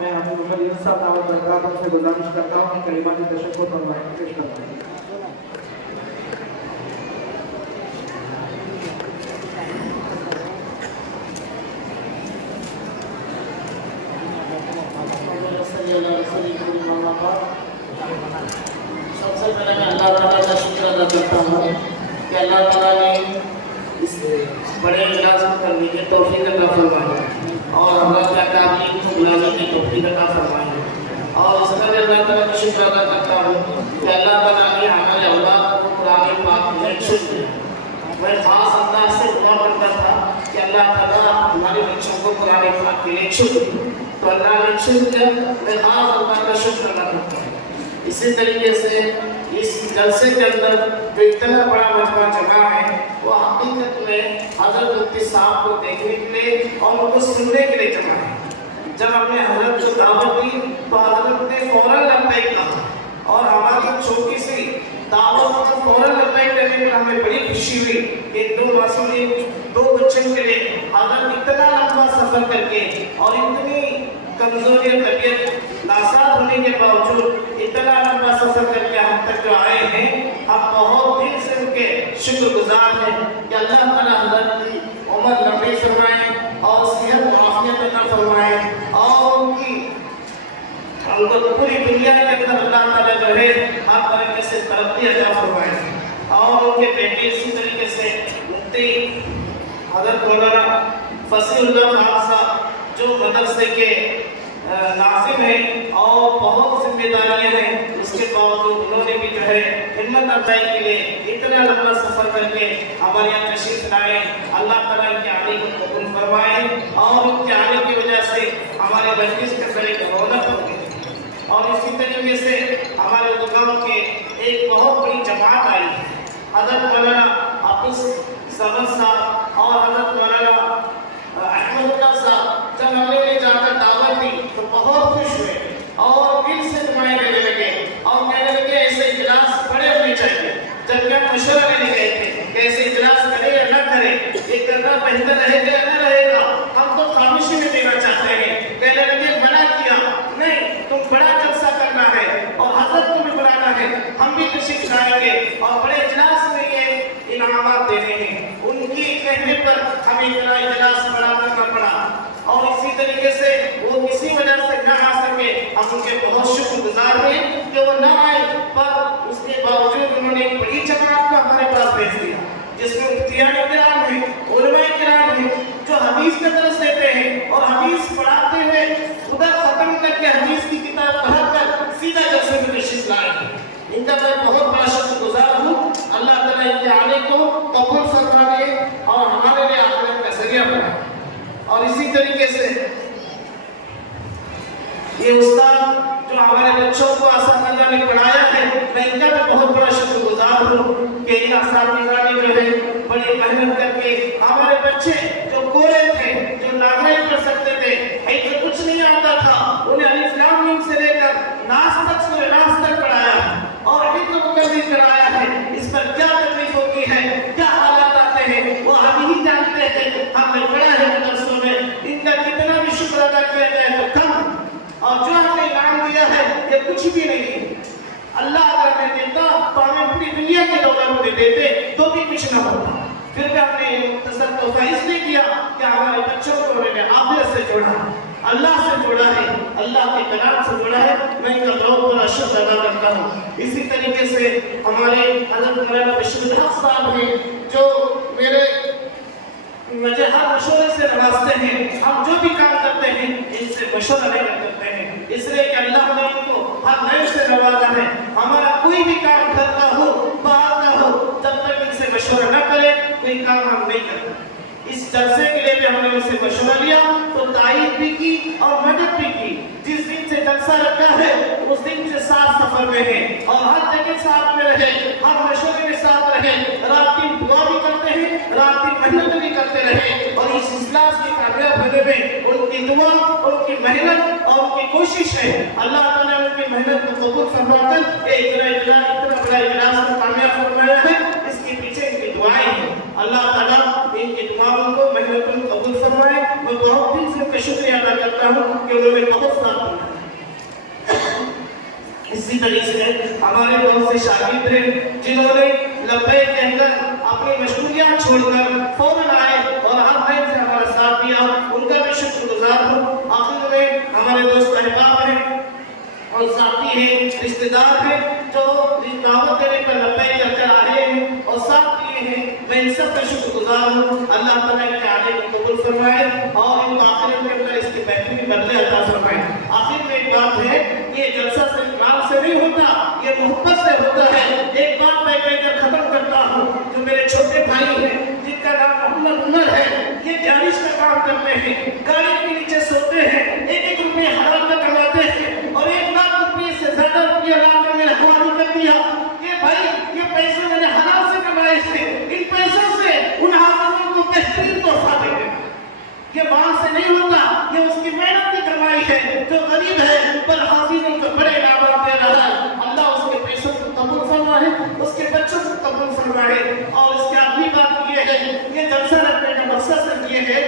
میں حضرت محمد یونس صاحب دعوت برکات سے گزارش کرتا ہوں کہ کلمات تشکر فرمائیں پیش کرتے ہیں. سب سے پہلے میں اللہ تعالیٰ کا شکر ادا کرتا ہوں کہ اللہ تعالیٰ نے اس بڑے اجلاس کو کرنے کی توفیق عطا فرمائی اور اللہ تعالیٰ کو بلانے کی توفیق عطا فرمائی. اور اس کا بھی اللہ تعالیٰ کا شکر ادا کرتا ہوں کہ اللہ تعالیٰ نے ہمارے اولاد کو قرآن پاک میں چھوڑ دیا. میں خاص انداز سے دعا کرتا تھا کہ اللہ تعالیٰ ہمارے بچوں کو قرآن پاک کے لیے چھوڑ دیا. تو اللہ نے چھوڑ دیا. میں خاص اللہ کا شکر ادا کرتا ہوں. اسی طریقے سے اس جلسے کے اندر جو اتنا بڑا مجمع جمع ہے وہ حقیقت میں حضرت مفتی صاحب کو دیکھنے کے لیے اور ان کو سننے کے لیے جمع ہے. جب ہم نے حضرت کو دعوت دی تو حضرت نے فوراً لبیک کہا اور ہماری چھوٹی سی دعوت کو فوراً لبیک کرنے پر ہمیں بڑی خوشی ہوئی کہ دو معصوم دو بچوں کے لیے حضرت اتنا لمبا سفر کر کے اور اتنی کمزوری طبیعت ناساز ہونے کے باوجود اتنا لمبا سفر کر کے ہم تک جو آئے ہیں ہم بہت دل سے ان کے شکر گزار ہیں کہ اللہ تعالیٰ حضرت کی عمر لمبی فرمائیں اور صحت و عافیت عطا فرمائیں اور ان کو پوری دنیا کے اندر اللہ تعالیٰ جو ہے ہر طریقے سے ترقی عطا فرمائیں. اور ان کے بیٹے اسی طریقے سے مفتی حضرت مولانا فصیح اللہ خان صاحب جو مدرسے کے ناظم ہیں اور بہت ذمہ داریاں ہیں اس کے باوجود انہوں نے بھی جو ہے ہمت افزائی کے لیے اتنا لمبا سفر کر کے ہمارے یہاں تشریف لائے. اللہ تعالیٰ ان کے آنے کو قبول فرمائے اور ان کے آنے کی وجہ سے ہمارے مجلس کے اندر ایک رونق ہو گئی. اور اسی طریقے سے ہمارے دکانوں کے ایک بہت بڑی جماعت آئی ہے. حضرت مولانا حافظ صبر صاحب اور حضرت مولانا احمد اللہ صاحب جب ہم نے جا کر دعوت دی تو بہت خوش ہوئے اور دل سے دعائیں کرنے لگے اور کہنے لگے ایسے اجلاس بڑے ہونے چاہیے. جب کہ ہم مشورہ لینے گئے تھے کہ ایسے اجلاس کرے یا نہ کرے یہ کرنا بہتر رہے گا یا نہ رہے گا, ہم تو خاموشی میں دینا چاہتے ہیں. کہنے لگے منع کیا نہیں تم بڑا جلسہ کرنا ہے اور حضرت کو بھی بلانا ہے, ہم بھی تشریف لائیں گے اور بڑے اجلاس میں یہ انعامات دینے ہیں. ان کی کہنے پر ہمیں اتنا اجلاس بڑا کرنا پڑا اور اسی طریقے سے وہ کسی وجہ سے نہ آ سکے. ہم ان کے بہت شکر گزار ہیں کہ وہ نہ آئے پر اس کے باوجود انہوں نے ایک بڑی جماعت کو ہمارے پاس بھیج دیا جس میں مفتیان کرام ہیں, علماء کرام ہیں جو حدیث کا درس دیتے ہیں اور حدیث پڑھاتے ہوئے ادھر ختم کر کے حدیث کی کتاب پڑھ کر سیدھا جلسے میں تشریف لائے ہیں. ان کا میں بہت بڑا شکر گزار ہوں. اللہ تعالیٰ ان کے آنے کو قبول فرمائے اور ہمارے لیے آخرت کا ذریعہ بنائے. اور اسی طریقے سے یہ استاد جو ہمارے بچوں کو اساتذہ نے پڑھایا ہے میں ان کا بھی بہت بڑا شکر گزار ہوں کہ ان اساتذہ نے جو ہے بڑی محنت کر کے ہمارے بچے جو گورے تھے جو ناغرے پڑھ سکتے تھے ایک کچھ نہیں آتا تھا انہیں الف لام میم سے لے کر ناس تک سورہ ناس تک پڑھایا اور حفظ مکمل کرایا ہے. اس پر کیا تکلیف ہوتی ہے, کیا حالات آتے ہیں وہ ہم ہی جانتے ہیں. ہم نے پڑھا ہے مدرسوں میں, ان کا کتنا بھی شکر ادا کیا جائے تو کم. اور جو ہم نے انعام دیا ہے یہ کچھ بھی نہیں. اللہ اگر ہمیں دیتا تو ہمیں پوری دنیا کے لوگوں کو دیتے تو بھی کچھ نہ ہوتا. پھر بھی ہم نے مختصر تحفہ اس لیے کیا کہ ہمارے بچوں کو انہوں نے آخرت سے جوڑا, اللہ سے جوڑا ہے, اللہ کے کلام سے جوڑا ہے. میں ان کا بہت بڑا شکر ادا کرتا ہوں. اسی طریقے سے ہمارے حضرت مولانا بشیر الحق صاحب ہیں جو مجھے ہر مشورے سے نوازتے ہیں. ہم جو بھی کام کرتے ہیں ان سے مشورہ لے کر کرتے ہیں اس لیے کہ اللہ نے ان کو ہر نئے سے نوازا ہے. ہمارا کوئی بھی کام گھر کا ہو باہر کا ہو جب تک ان سے مشورہ نہ کرے کوئی کام ہم نہیں کرتے. اس جلسے کے لیے بھی ہم نے ان سے مشورہ لیا تو تائید بھی کی اور مدد بھی کی. جس دن سے جلسہ رکھا ہے اس دن سے ساتھ سفر میں ہیں اور ہر جگہ ساتھ میں رہے, ہر مشورے میں ساتھ رہے, رات دن دعا بھی کرتے ہیں, رات دن محنت بھی کرتے رہے. اور اس اجلاس کی کامیاب ہونے میں ان کی دعا, ان کی محنت اور ان کی کوشش ہے. اللہ تعالیٰ نے ان کی محنت کو قبول فرما کر اتنا بڑا اجلاس کو کامیاب فرمایا ہے. اس کے پیچھے ان کی دعائیں ہیں. اللہ تعالیٰ ان کی دعاؤں کو محنت کو قبول فرمائے. میں بہت دل سے ان کا شکریہ ادا کرتا ہوں کہ انہوں نے بہت ساتھ اسی طریقے سے ہمارے بہت سے شاگرد ہیں جنہوں نے لبیک کہہ کر اپنی مشغولیات چھوڑ کر فوراً آئے اور ہر بھائی سے ہمارا ساتھ دیا، ان کا بھی شکر گزار ہوں۔ آخر میں ہمارے دوست احباب ہیں اور ساتھی ہیں، رشتہ دار ہیں جو دعوت دینے پر لبیک کہہ کر آئے ہیں اور ساتھ دیے ہیں، میں ان سب کا شکر گزار ہوں۔ اللہ تعالیٰ ان کے آنے کو قبول فرمائے اور ان کو آخرت میں اپنا اس کے بہترین بدلے عطا فرمائے۔ آخر میں ایک بات ہے، یہ جلسہ صرف مال سے نہیں ہوتا، یہ محبت سے ہوتا ہے۔ ایک بات میں کہہ کر ختم کرتا ہوں، جو میرے چھوٹے بھائی ہیں جن کا نام محمد عمر ہے، یہ جانش کا کام کرتے ہیں، گاڑی کے نیچے سوتے ہیں، ایک روپے حرام کا کماتے ہیں اور 1 لاکھ روپے سے زیادہ روپیہ لا کر میرے حوالے کر دیا کہ بھائی یہ پیسے میں نے حرام سے کمائے تھے، ان پیسوں سے ان حافظوں کو بہترین تحفہ دے دیں۔ یہ وہاں سے نہیں ہوتا، یہ اس کی محنت کی کمائی ہے، جو غریب ہے پر حافظوں کو بڑے انعامات دے رہا ہے۔ اللہ اس کے پیسوں کو قبول فرمائے، اس کے بچوں کو قبول فرمائے۔ اور اس کی آخری بات یہ ہے، یہ جلسہ رکھنے کا مقصد صرف یہ ہے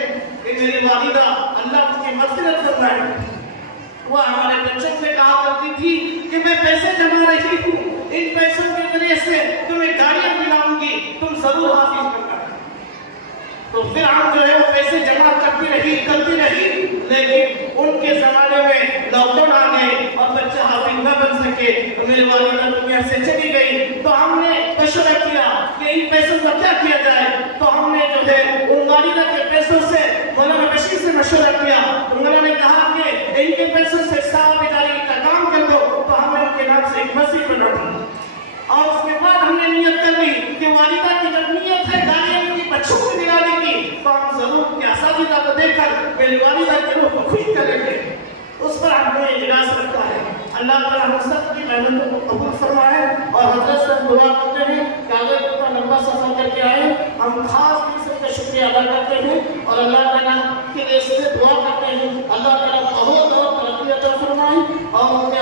کہ میری والدہ اللہ اس کی مغفرت فرمائے، وہ ہمارے بچوں سے کہا کرتی تھی کہ میں پیسے جما رہی ہوں، ان پیسوں کے ذریعے سے تمہیں گاڑیاں دلاؤں گی، تم ضرور حافظ بننا۔ تو پھر ہم جو ہے وہ پیسے جمع کرتی رہی، لیکن ان کے زمانے میں لاک ڈاؤن آ گئے اور بچہ حافظ نہ بن سکے، تو میری والدہ دنیا سے چلی گئی۔ تو ہم نے مشورہ کیا کہ ان پیسوں کا کیا کیا جائے، تو ہم نے جو ہے ان والدہ کے پیسوں سے مولانا بشیر سے مشورہ کیا، تو مولانا نے کہا کہ ان کے پیسوں سے صاحب اداری کا کام کر دو، تو ہم نے ان کے نام سے ایک مسجد بنا دی۔ اور اس کے بعد ہم نے نیت کر لی کہ والدہ کی جب نیت ہے گاڑیاں ان کی بچوں کو دلانے کی، تو ہم ضرور کہ اساتذہ کو دیکھ کر میری والدہ کے روح کو خوش کریں گے۔ اس پر ہم نے اجلاس رکھا ہے۔ اللہ تعالیٰ ہم سب کی محنتوں کو قبول فرمائے اور حضرت سے ہم دعا کرتے ہیں کہ اگر اتنا لمبا سفر کر کے آئے، ہم خاص دل سے ان کا شکریہ ادا کرتے ہیں اور اللہ تعالیٰ کے لیے سے دعا کرتے ہیں اللہ تعالیٰ بہت ترقی عطا فرمائے اور